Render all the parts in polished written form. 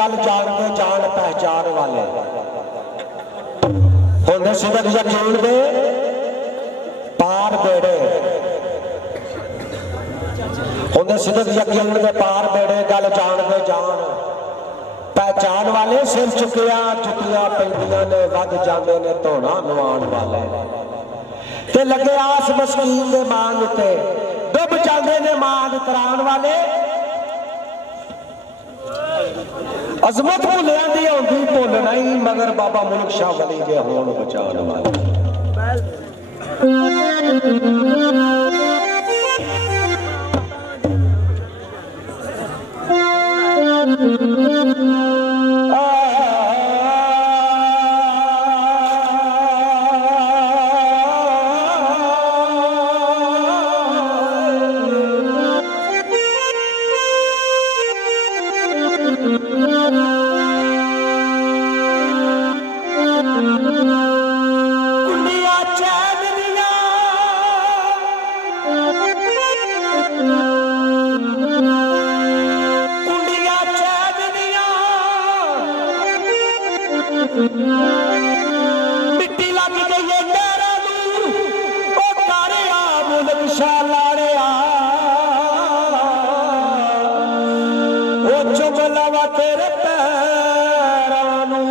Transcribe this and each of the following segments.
गल जानते जान पहचान वाले होंदे सिदक यकीन दे पार बेड़े होंदे सिदक यकीन दे पार बेड़े गल जानते जान पहचान वाले सिर चुकिया चुकिया पैंदियां ने वध जांदे ने धोना नवाण वाले ते लगे आस मस्कीन दे मान उत्ते डुब जांदे ने मान कराण वाले अजमत भुलिया दी आउंदी भुलना ही मगर बाबा मुल्क शाह वली दे होण बचाण वाले मिट्टी लग गई है पैरों नूं ओ तारिया मुल्क शाह लाड़िया ओ चुम लवा तेरे पैरों नूं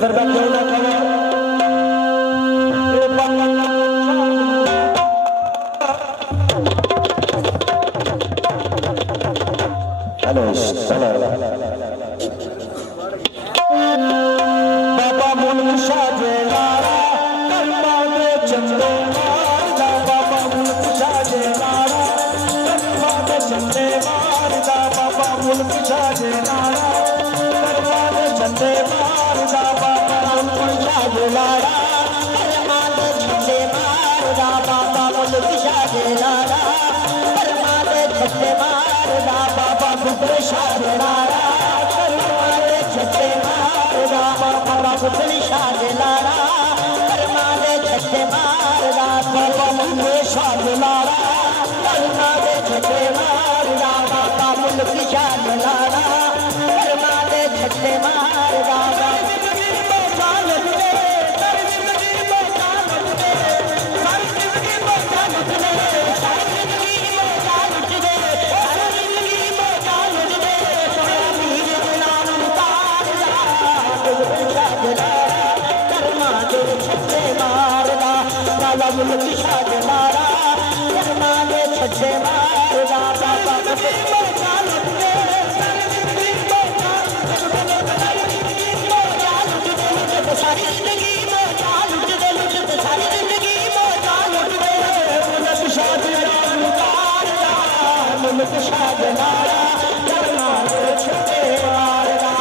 फिर मैं क्यों ना करूं बाबा मुल्क शाह जे लारा कर्मा दे चंदे मारदा बाबा मुल्क शाह जे लारा कर्मा दे चंदे मारदा बाबा मुल्क शाह जे लारा कर्मा दे चंदे मारदा बाबा मुल्क शाह जे लारा कर्मा दे चंदे मारदा बाबा मुल्क शाह जे लारा कर्मा दे चंदे मारदा बाबा मुल्क शाह जे लारा कर्मा दे चंदे मारदा बाबा मुल्क शाह जे लारा कर्मा दे चंदे मारदा बाबा मुल्क शाह जे लारा कर्मा दे चंदे मारदा बाबा मुल्क शाह जे लारा कर्मा दे चंदे मारदा मुल्क शाह जे लारा कर्मा दे छड्डे मारदा बाबा सारी जिंदगी मौजा लुट दे लुट सारी जिंदगी मौजा लुट दे मुल्क शाह जे लारा मुल्क शाह जे लारा कर्मा दे छड्डे मारदा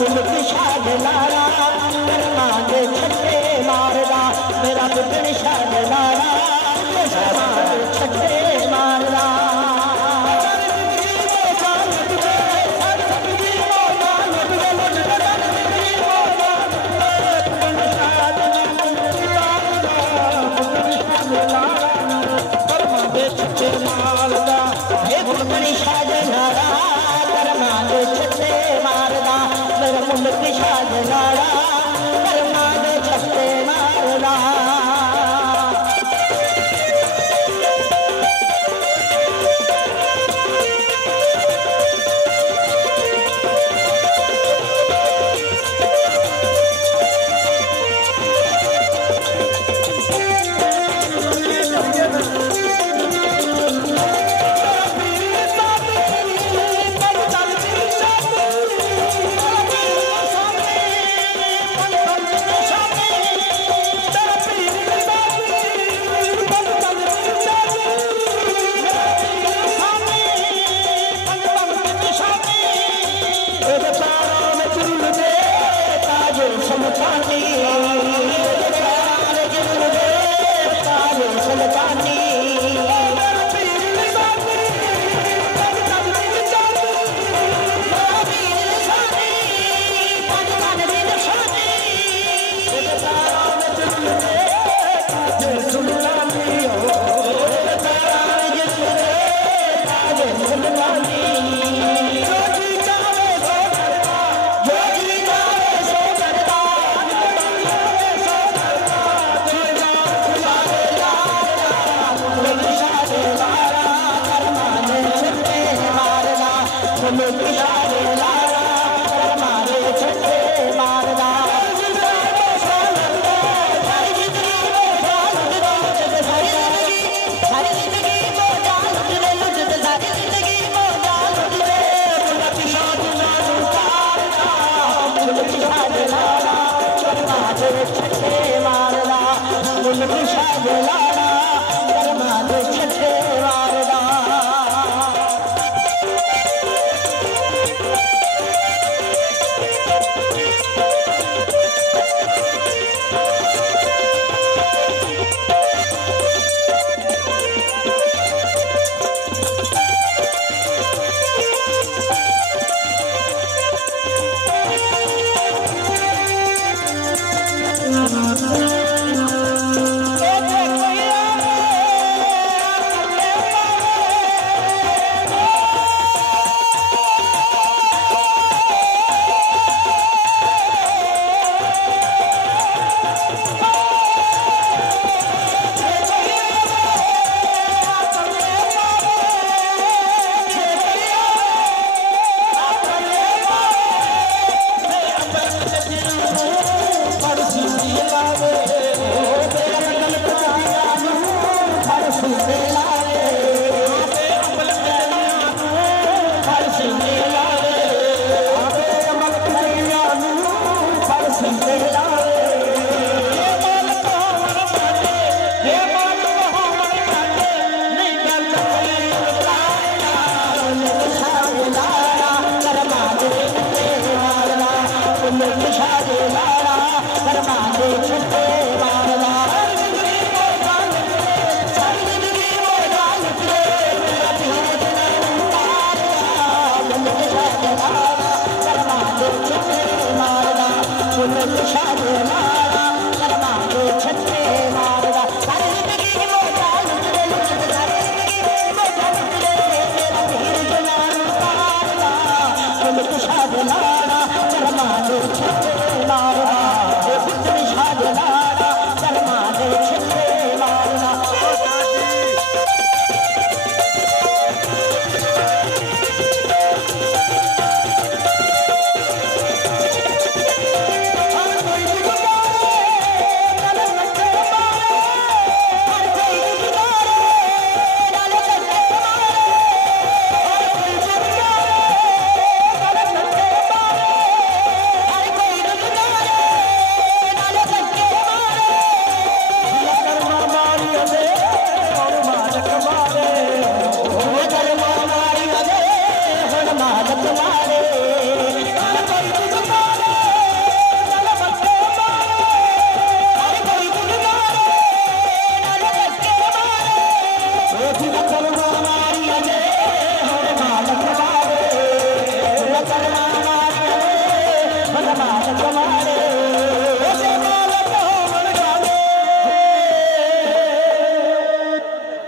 मुल्क शाह जे लारा कर्मा दे छड्डे मारदा मेरा मुल्क शाह जे लारा छड्डे मारदा मुल्क शाह जे लारा कर्मा दे छड्डे मारदा मुल्क शाहे लाड़ा कर्मा दे छक्के मारदा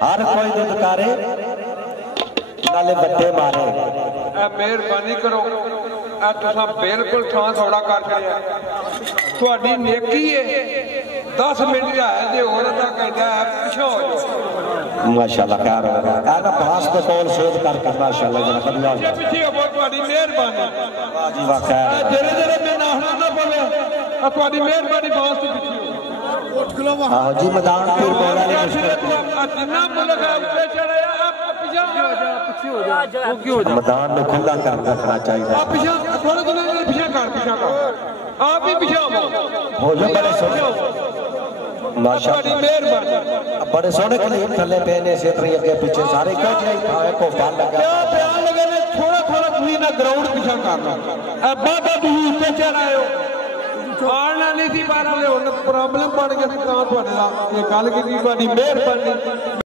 हर कोई दुदकारे नाले बट्टे मारे मेहरबानी करो तुसा बिल्कुल थां थोड़ा कर दिया थोड़ी नेकी है 10 मिनट है जे होर दा कहदा है पिछो हो जाओ माशाल्लाह खैर होगा आना पास पे कॉल सेव करके माशाल्लाह जरा बढ़िया हो पीछे हो थोड़ी मेहरबानी वाह जी वाह खैर जेरे जेरे मैं नाहना ना पवे थोड़ी मेहरबानी बहुत से पीछे उठ गलो हां जी मैदान फिर बोला नहीं जिन्ना मुल्क है ऊपर चढ़े पीछे हो जा वो क्यों हो जा मैदान में खुला कर रखना चाहिए आप पीछे थोड़े दिन पीछे कर आप भी पीछे हो जा बड़े सोने माशाल्लाह मेहरबानी बड़े सोने क्लिप थले पेने से तरी अगे पीछे सारे कट नहीं खाए को पाल लगा क्या प्यार लगे ने थोड़ा थोड़ा तुही ना ग्राउंड पीछे करना अब बाबा तुही ऊपर चढ़ आए हो पालना नहीं थी बारह ले प्रॉब्लम पड़ गया था ये गल की मेहरबानी